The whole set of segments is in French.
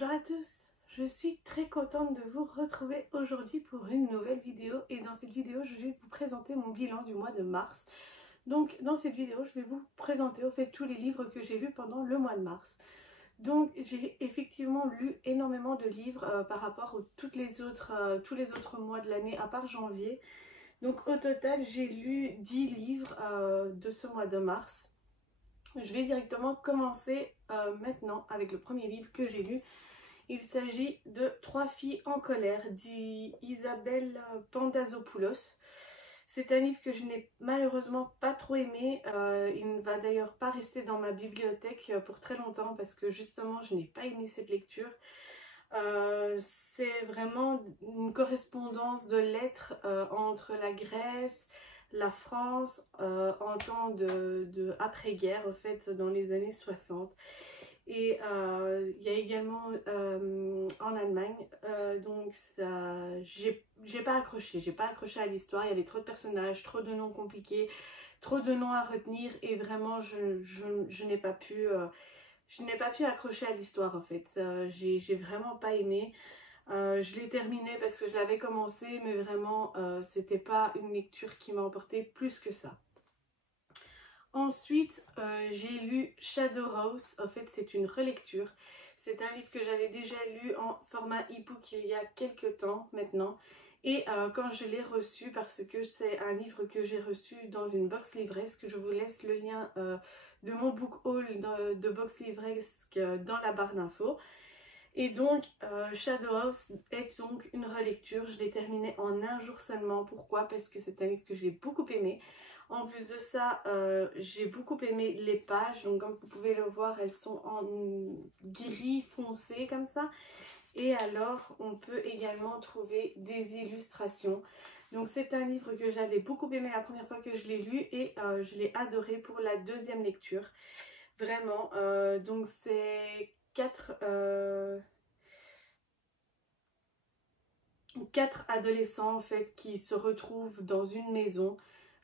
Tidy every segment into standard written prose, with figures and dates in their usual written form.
Bonjour à tous, je suis très contente de vous retrouver aujourd'hui pour une nouvelle vidéo et dans cette vidéo je vais vous présenter mon bilan du mois de mars. Donc dans cette vidéo je vais vous présenter au fait tous les livres que j'ai lus pendant le mois de mars. Donc j'ai effectivement lu énormément de livres par rapport aux tous les autres mois de l'année à part janvier. Donc au total j'ai lu 10 livres de ce mois de mars. Je vais directement commencer maintenant avec le premier livre que j'ai lu. Il s'agit de Trois filles en colère d'Isabelle Pandazopoulos. C'est un livre que je n'ai malheureusement pas trop aimé. Il ne va d'ailleurs pas rester dans ma bibliothèque pour très longtemps parce que justement je n'ai pas aimé cette lecture. C'est vraiment une correspondance de lettres entre la Grèce, la France en temps de après-guerre, en fait, dans les années 60. Et il y a également en Allemagne, donc j'ai pas accroché à l'histoire. Il y avait trop de personnages, trop de noms compliqués, trop de noms à retenir et vraiment je n'ai pas pu accrocher à l'histoire en fait. J'ai vraiment pas aimé. Je l'ai terminé parce que je l'avais commencé, mais vraiment c'était pas une lecture qui m'a emporté plus que ça. Ensuite, j'ai lu Shadow House. En fait, c'est une relecture. C'est un livre que j'avais déjà lu en format e-book il y a quelques temps maintenant. Et quand je l'ai reçu, parce que c'est un livre que j'ai reçu dans une box livresque, je vous laisse le lien de mon book haul de box livresque dans la barre d'infos. Et donc, Shadow House est donc une relecture. Je l'ai terminé en un jour seulement. Pourquoi? Parce que c'est un livre que j'ai beaucoup aimé. En plus de ça, j'ai beaucoup aimé les pages. Donc, comme vous pouvez le voir, elles sont en gris foncé comme ça. Et alors, on peut également trouver des illustrations. Donc, c'est un livre que j'avais beaucoup aimé la première fois que je l'ai lu. Et je l'ai adoré pour la deuxième lecture. Vraiment. Donc, c'est... Quatre adolescents en fait qui se retrouvent dans une maison.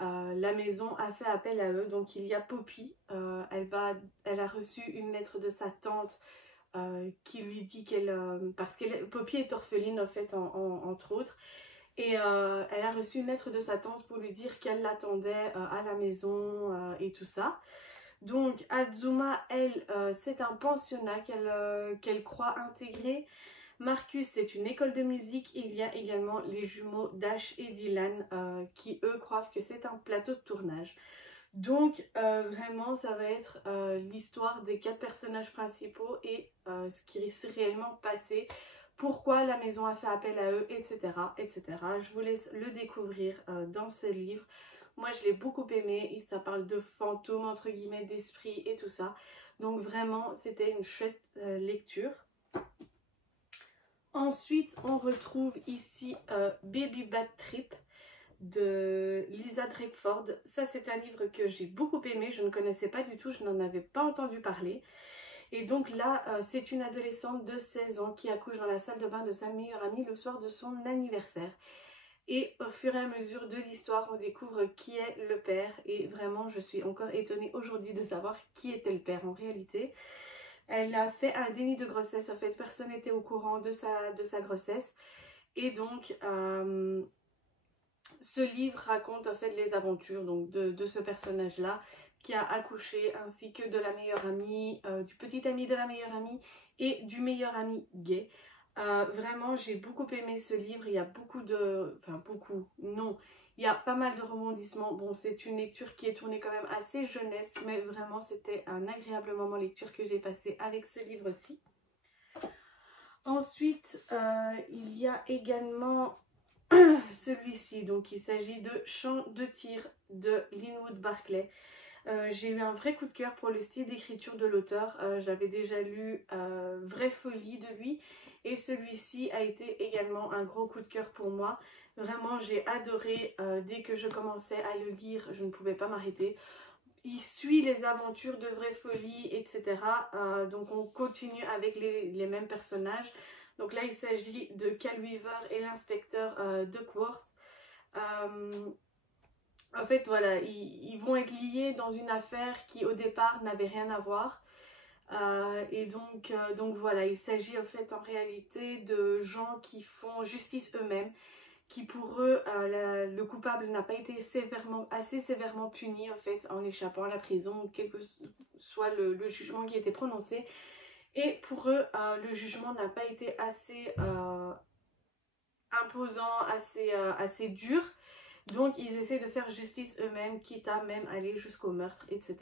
La maison a fait appel à eux. Donc il y a Poppy, elle a reçu une lettre de sa tante qui lui dit parce que Poppy est orpheline en fait entre autres. Et elle a reçu une lettre de sa tante pour lui dire qu'elle l'attendait à la maison et tout ça. Donc Azuma, elle, c'est un pensionnat qu'elle croit intégrer. Marcus, c'est une école de musique. Il y a également les jumeaux Dash et Dylan qui, eux, croient que c'est un plateau de tournage. Donc, vraiment, ça va être l'histoire des 4 personnages principaux et ce qui s'est réellement passé, pourquoi la maison a fait appel à eux, etc., etc. Je vous laisse le découvrir dans ce livre. Moi, je l'ai beaucoup aimé. Et ça parle de fantômes, entre guillemets, d'esprits et tout ça. Donc, vraiment, c'était une chouette lecture. Ensuite, on retrouve ici Baby Bad Trip de Lisa Drakeford. Ça, c'est un livre que j'ai beaucoup aimé. Je ne connaissais pas du tout, je n'en avais pas entendu parler. Et donc là, c'est une adolescente de 16 ans qui accouche dans la salle de bain de sa meilleure amie le soir de son anniversaire. Et au fur et à mesure de l'histoire, on découvre qui est le père. Et vraiment, je suis encore étonnée aujourd'hui de savoir qui était le père en réalité. Elle a fait un déni de grossesse, en fait, personne n'était au courant de sa grossesse. Et donc, ce livre raconte en fait les aventures donc, de ce personnage-là qui a accouché, ainsi que de la meilleure amie, du petit ami de la meilleure amie et du meilleur ami gay. Vraiment, j'ai beaucoup aimé ce livre. Il y a beaucoup de... Enfin, beaucoup, non. Il y a pas mal de rebondissements. Bon, c'est une lecture qui est tournée quand même assez jeunesse, mais vraiment, c'était un agréable moment lecture que j'ai passé avec ce livre-ci. Ensuite, il y a également celui-ci. Donc, il s'agit de Chant de tir de Linwood Barclay. J'ai eu un vrai coup de cœur pour le style d'écriture de l'auteur. J'avais déjà lu Vraie folie de lui et celui-ci a été également un gros coup de cœur pour moi. Vraiment, j'ai adoré. Dès que je commençais à le lire, je ne pouvais pas m'arrêter. Il suit les aventures de Vraie folie, etc. Donc on continue avec les mêmes personnages. Donc là, il s'agit de Cal Weaver et l'inspecteur Duckworth. En fait, voilà, ils vont être liés dans une affaire qui au départ n'avait rien à voir. Donc voilà, il s'agit en fait en réalité de gens qui font justice eux-mêmes, qui pour eux, le coupable n'a pas été assez sévèrement puni en fait en échappant à la prison, quel que soit le jugement qui a été prononcé. Et pour eux, le jugement n'a pas été assez imposant, assez dur. Donc ils essaient de faire justice eux-mêmes, quitte à même aller jusqu'au meurtre, etc.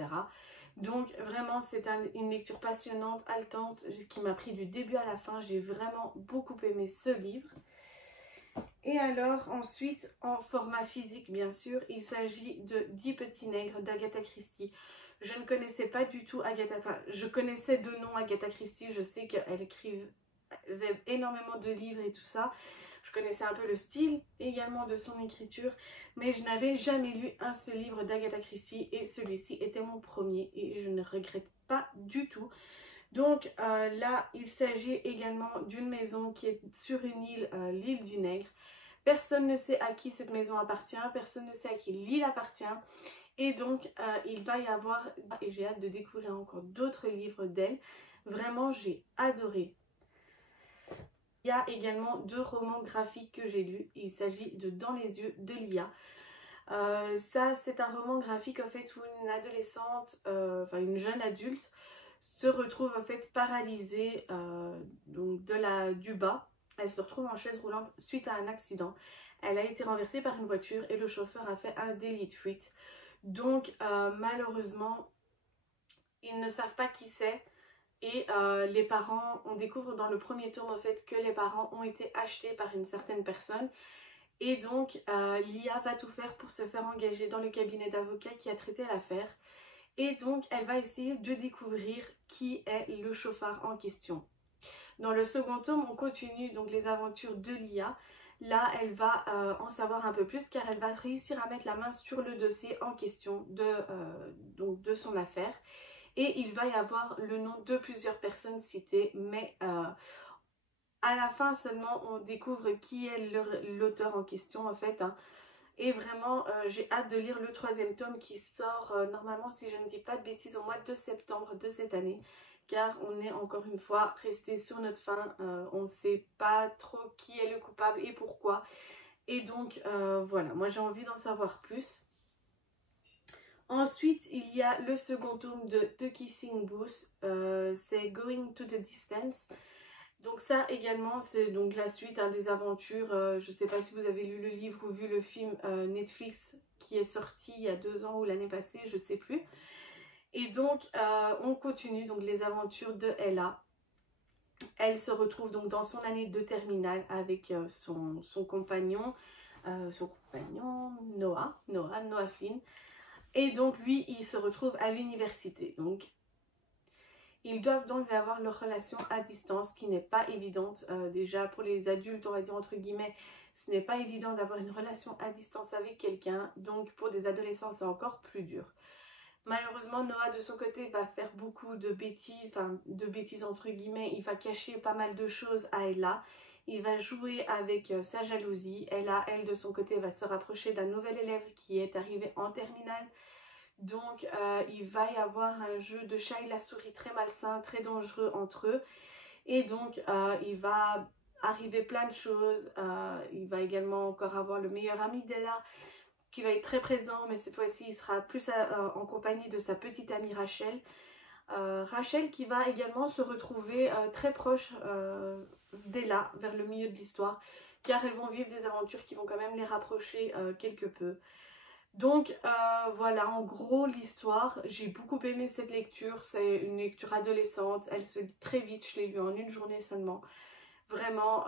Donc vraiment c'est une lecture passionnante, haletante, qui m'a pris du début à la fin. J'ai vraiment beaucoup aimé ce livre. Et alors ensuite, en format physique bien sûr, il s'agit de 10 petits nègres d'Agatha Christie. Je ne connaissais pas du tout Agatha, enfin je connaissais de nom Agatha Christie, je sais qu'elle écrivait énormément de livres et tout ça. Je connaissais un peu le style également de son écriture, mais je n'avais jamais lu un seul livre d'Agatha Christie et celui-ci était mon premier et je ne regrette pas du tout. Donc là, il s'agit également d'une maison qui est sur une île, l'île du Nègre. Personne ne sait à qui cette maison appartient, personne ne sait à qui l'île appartient. Et donc, il va y avoir, et j'ai hâte de découvrir encore d'autres livres d'elle. Vraiment, j'ai adoré. Il y a également 2 romans graphiques que j'ai lus. Il s'agit de Dans les yeux de Lia. Ça, c'est un roman graphique en fait où une adolescente, enfin une jeune adulte, se retrouve en fait paralysée donc du bas. Elle se retrouve en chaise roulante suite à un accident. Elle a été renversée par une voiture et le chauffeur a fait un délit de fuite. Donc malheureusement, ils ne savent pas qui c'est. Et les parents, on découvre dans le premier tome en fait que les parents ont été achetés par une certaine personne. Et donc Lia va tout faire pour se faire engager dans le cabinet d'avocats qui a traité l'affaire. Et donc elle va essayer de découvrir qui est le chauffard en question. Dans le second tome, on continue donc les aventures de Lia. Là, elle va en savoir un peu plus car elle va réussir à mettre la main sur le dossier en question de son affaire. Et il va y avoir le nom de plusieurs personnes citées, mais à la fin seulement on découvre qui est l'auteur en question en fait. Hein. Et vraiment j'ai hâte de lire le 3e tome qui sort normalement, si je ne dis pas de bêtises, au mois de septembre de cette année. Car on est encore une fois resté sur notre faim, on ne sait pas trop qui est le coupable et pourquoi. Et donc voilà, moi j'ai envie d'en savoir plus. Ensuite, il y a le second tome de The Kissing Booth, c'est Going to the Distance. Donc ça également, c'est donc la suite des aventures. Je ne sais pas si vous avez lu le livre ou vu le film Netflix qui est sorti il y a 2 ans ou l'année passée, je ne sais plus. Et donc, on continue donc les aventures de Ella. Elle se retrouve donc dans son année de terminale avec son compagnon Noah Flynn. Et donc lui, il se retrouve à l'université. Donc, ils doivent donc avoir leur relation à distance qui n'est pas évidente. Déjà pour les adultes, on va dire entre guillemets, ce n'est pas évident d'avoir une relation à distance avec quelqu'un. Donc pour des adolescents, c'est encore plus dur. Malheureusement, Noah de son côté va faire beaucoup de bêtises, enfin de bêtises entre guillemets. Il va cacher pas mal de choses à Ella. Il va jouer avec sa jalousie. Ella, elle de son côté, va se rapprocher d'un nouvel élève qui est arrivé en terminale. Donc il va y avoir un jeu de chat et la souris très malsain, très dangereux entre eux. Et donc il va arriver plein de choses. Il va également encore avoir le meilleur ami d'Ella qui va être très présent, mais cette fois-ci il sera plus en compagnie de sa petite amie Rachel. Rachel qui va également se retrouver très proche d'Ella vers le milieu de l'histoire, car elles vont vivre des aventures qui vont quand même les rapprocher quelque peu. Donc voilà en gros l'histoire. J'ai beaucoup aimé cette lecture, c'est une lecture adolescente, elle se lit très vite, je l'ai lu en une journée seulement. Vraiment,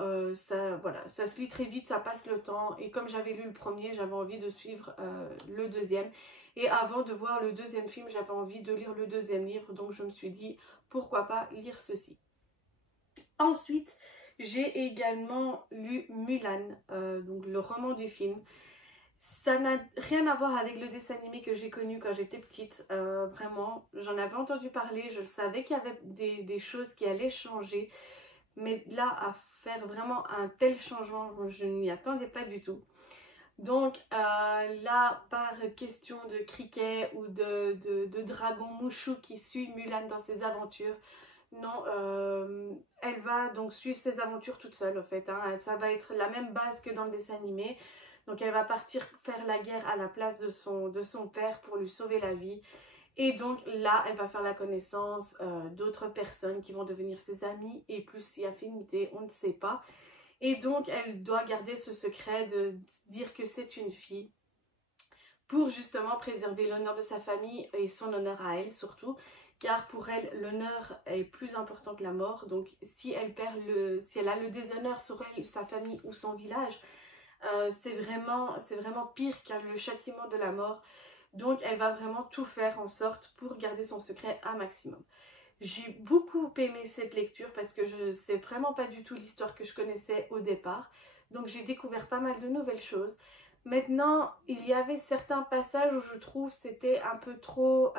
voilà, ça se lit très vite, ça passe le temps. Et comme j'avais lu le premier, j'avais envie de suivre le deuxième. Et avant de voir le 2e film, j'avais envie de lire le 2e livre. Donc je me suis dit, pourquoi pas lire ceci. Ensuite, j'ai également lu Mulan, donc le roman du film. Ça n'a rien à voir avec le dessin animé que j'ai connu quand j'étais petite. Vraiment, j'en avais entendu parler, je le savais qu'il y avait des choses qui allaient changer. Mais là, à faire vraiment un tel changement, je n'y attendais pas du tout. Donc là, par question de cricket ou de dragon mouchou qui suit Mulan dans ses aventures, non, elle va donc suivre ses aventures toute seule en fait, hein. Ça va être la même base que dans le dessin animé. Donc elle va partir faire la guerre à la place de son père pour lui sauver la vie. Et donc là, elle va faire la connaissance d'autres personnes qui vont devenir ses amies et plus si affinité, on ne sait pas. Et donc elle doit garder ce secret de dire que c'est une fille pour justement préserver l'honneur de sa famille et son honneur à elle surtout. Car pour elle, l'honneur est plus important que la mort. Donc si elle a le déshonneur sur elle, sa famille ou son village, c'est vraiment pire qu'un le châtiment de la mort. Donc elle va vraiment tout faire en sorte pour garder son secret un maximum. J'ai beaucoup aimé cette lecture parce que je ne sais vraiment pas du tout l'histoire que je connaissais au départ. Donc j'ai découvert pas mal de nouvelles choses. Maintenant, il y avait certains passages où je trouve c'était un peu trop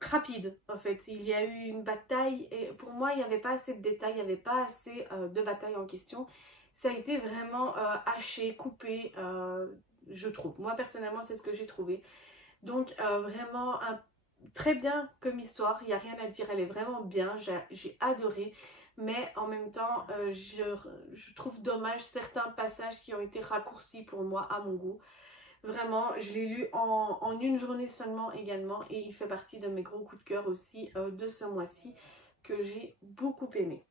rapide en fait. Il y a eu une bataille et pour moi il n'y avait pas assez de détails, il n'y avait pas assez de bataille en question. Ça a été vraiment haché, coupé, je trouve. Moi personnellement c'est ce que j'ai trouvé. Donc vraiment très bien comme histoire, il n'y a rien à dire, elle est vraiment bien, j'ai adoré. Mais en même temps, je trouve dommage certains passages qui ont été raccourcis pour moi à mon goût. Vraiment, je l'ai lu en une journée seulement également et il fait partie de mes gros coups de cœur aussi de ce mois-ci que j'ai beaucoup aimé.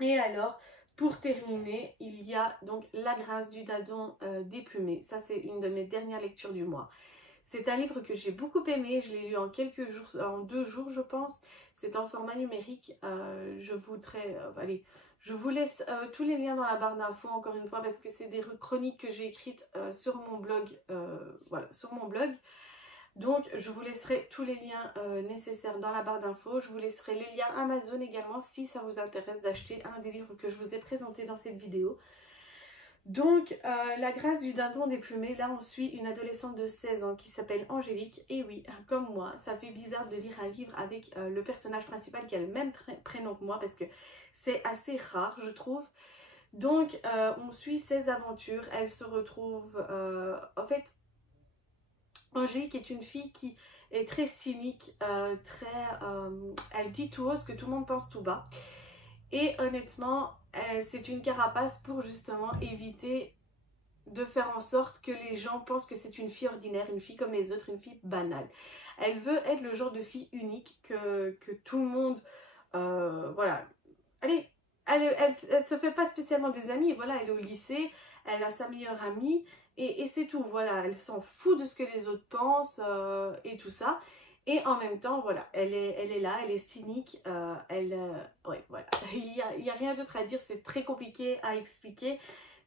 Et alors, pour terminer, il y a donc La Grâce du Dindon déplumé. Ça, c'est une de mes dernières lectures du mois. C'est un livre que j'ai beaucoup aimé, je l'ai lu en quelques jours, en 2 jours je pense. C'est en format numérique. Je vous laisse tous les liens dans la barre d'infos encore une fois parce que c'est des chroniques que j'ai écrites sur mon blog. Voilà, sur mon blog. Donc je vous laisserai tous les liens nécessaires dans la barre d'infos. Je vous laisserai les liens Amazon également si ça vous intéresse d'acheter un des livres que je vous ai présenté dans cette vidéo. Donc, La Grâce du Dindon déplumé, là on suit une adolescente de 16 ans qui s'appelle Angélique. Et oui, comme moi, ça fait bizarre de lire un livre avec le personnage principal qui a le même prénom que moi parce que c'est assez rare, je trouve. Donc, on suit ses aventures. Elle se retrouve... en fait, Angélique est une fille qui est très cynique, elle dit tout haut ce que tout le monde pense tout bas. Et honnêtement, c'est une carapace pour justement éviter de faire en sorte que les gens pensent que c'est une fille ordinaire, une fille comme les autres, une fille banale. Elle veut être le genre de fille unique que tout le monde... voilà. Allez, elle se fait pas spécialement des amis. Voilà, elle est au lycée, elle a sa meilleure amie et c'est tout. Voilà, elle s'en fout de ce que les autres pensent et tout ça. Et en même temps, voilà, elle est là, elle est cynique, ouais, voilà, il y a rien d'autre à dire, c'est très compliqué à expliquer.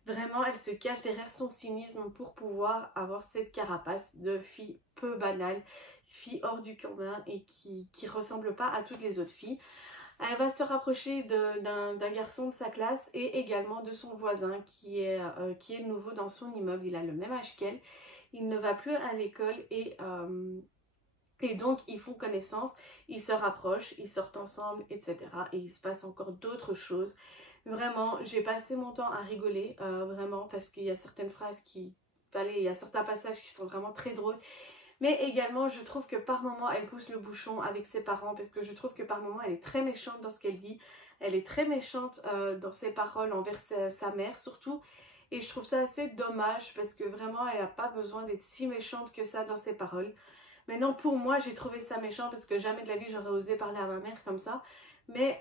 Vraiment, elle se cache derrière son cynisme pour pouvoir avoir cette carapace de fille peu banale, fille hors du commun et qui ressemble pas à toutes les autres filles. Elle va se rapprocher d'un garçon de sa classe et également de son voisin qui est nouveau dans son immeuble. Il a le même âge qu'elle, il ne va plus à l'école et donc ils font connaissance, ils se rapprochent, ils sortent ensemble, etc. Et il se passe encore d'autres choses. Vraiment, j'ai passé mon temps à rigoler, vraiment, parce qu'il y a certaines phrases il y a certains passages qui sont vraiment très drôles. Mais également, je trouve que par moments, elle pousse le bouchon avec ses parents, parce que je trouve que par moments, elle est très méchante dans ce qu'elle dit. Elle est très méchante dans ses paroles envers sa mère, surtout. Et je trouve ça assez dommage, parce que vraiment, elle n'a pas besoin d'être si méchante que ça dans ses paroles. Maintenant, pour moi, j'ai trouvé ça méchant parce que jamais de la vie, j'aurais osé parler à ma mère comme ça. Mais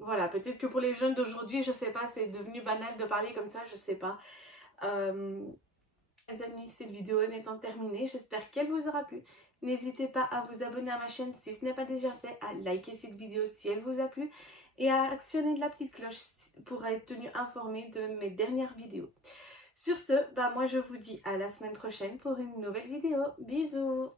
voilà, peut-être que pour les jeunes d'aujourd'hui, je sais pas, c'est devenu banal de parler comme ça, je sais pas. Les amis, cette vidéo est maintenant terminée. J'espère qu'elle vous aura plu. N'hésitez pas à vous abonner à ma chaîne si ce n'est pas déjà fait, à liker cette vidéo si elle vous a plu et à actionner de la petite cloche pour être tenu informé de mes dernières vidéos. Sur ce, moi je vous dis à la semaine prochaine pour une nouvelle vidéo. Bisous!